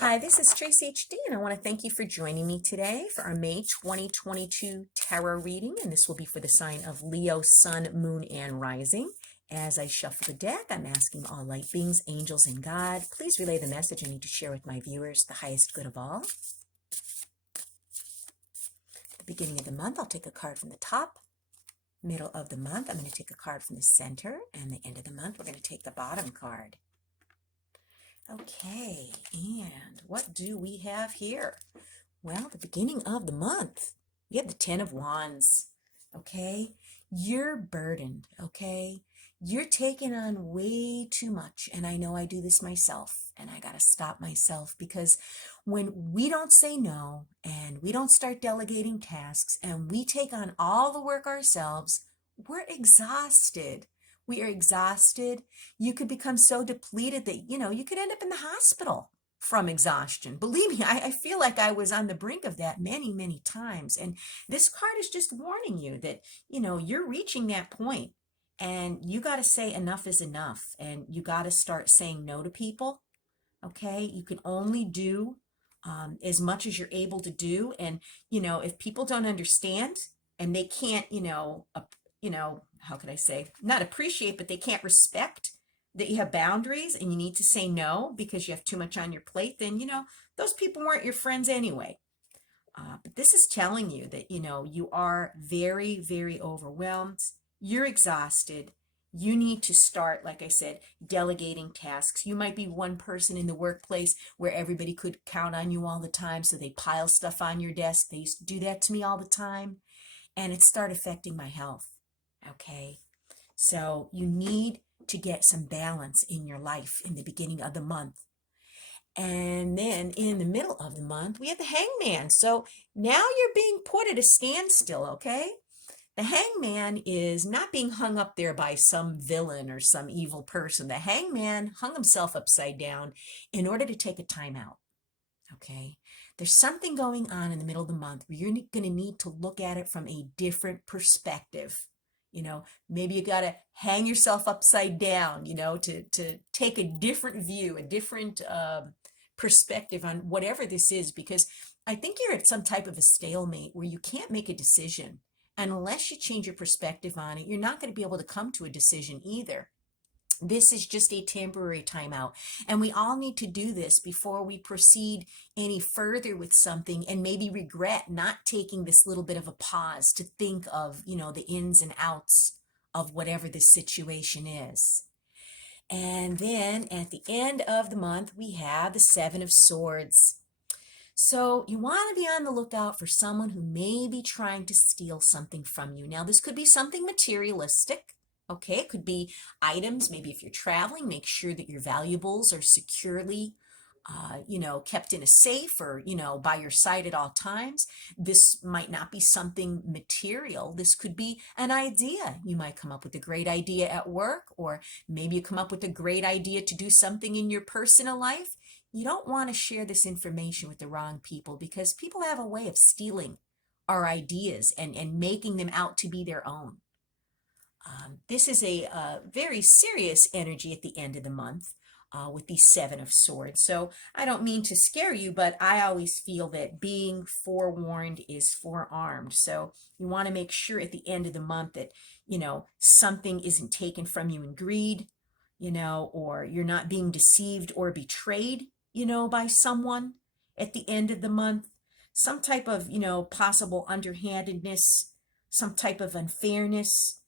Hi, this is Tracy HD, and I want to thank you for joining me today for our May 2022 tarot reading, and this will be for the sign of Leo, Sun, Moon, and Rising. As I shuffle the deck, I'm asking all light beings, angels, and God, please relay the message I need to share with my viewers, the highest good of all. At the beginning of the month, I'll take a card from the top. Middle of the month, I'm going to take a card from the center, and the end of the month, we're going to take the bottom card. Okay, and what do we have here? Well, the beginning of the month, we have the Ten of Wands, okay? You're burdened, okay? You're taking on way too much, and I know I do this myself, and I gotta stop myself because when we don't say no and we don't start delegating tasks and we take on all the work ourselves, we're exhausted. We are exhausted. You could become so depleted that, you could end up in the hospital from exhaustion. Believe me, I feel like I was on the brink of that many, many times. And this card is just warning you that, you're reaching that point and you got to say enough is enough. And you got to start saying no to people. Okay. You can only do as much as you're able to do. And, if people don't understand and they can't, how could I say, not appreciate, but they can't respect that you have boundaries and you need to say no because you have too much on your plate, then, those people weren't your friends anyway. But this is telling you that, you are very, very overwhelmed. You're exhausted. You need to start, like I said, delegating tasks. You might be one person in the workplace where everybody could count on you all the time, so they pile stuff on your desk. They used to do that to me all the time, and it started affecting my health. Okay, so you need to get some balance in your life in the beginning of the month. And then in the middle of the month, we have the Hangman. So now you're being put at a standstill, okay? The Hangman is not being hung up there by some villain or some evil person. The Hangman hung himself upside down in order to take a time out, okay? There's something going on in the middle of the month where you're going to need to look at it from a different perspective. Maybe you got to hang yourself upside down, to take a different view, a different perspective on whatever this is, because I think you're at some type of a stalemate where you can't make a decision. And unless you change your perspective on it, you're not going to be able to come to a decision either. This is just a temporary timeout. And we all need to do this before we proceed any further with something and maybe regret not taking this little bit of a pause to think of, the ins and outs of whatever this situation is. And then at the end of the month, we have the Seven of Swords. So you want to be on the lookout for someone who may be trying to steal something from you. Now, this could be something materialistic. Okay, it could be items. Maybe if you're traveling, make sure that your valuables are securely, kept in a safe or, by your side at all times. This might not be something material. This could be an idea. You might come up with a great idea at work, or maybe you come up with a great idea to do something in your personal life. You don't want to share this information with the wrong people because people have a way of stealing our ideas and making them out to be their own. This is a very serious energy at the end of the month with the Seven of Swords. So I don't mean to scare you, but I always feel that being forewarned is forearmed. So you want to make sure at the end of the month that, something isn't taken from you in greed, or you're not being deceived or betrayed, by someone at the end of the month. Some type of, possible underhandedness, some type of unfairness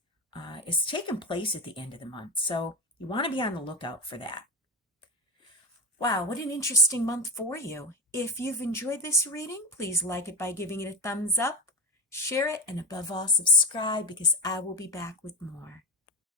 is taking place at the end of the month. So you want to be on the lookout for that. Wow, what an interesting month for you. If you've enjoyed this reading, please like it by giving it a thumbs up, share it, and above all, subscribe because I will be back with more.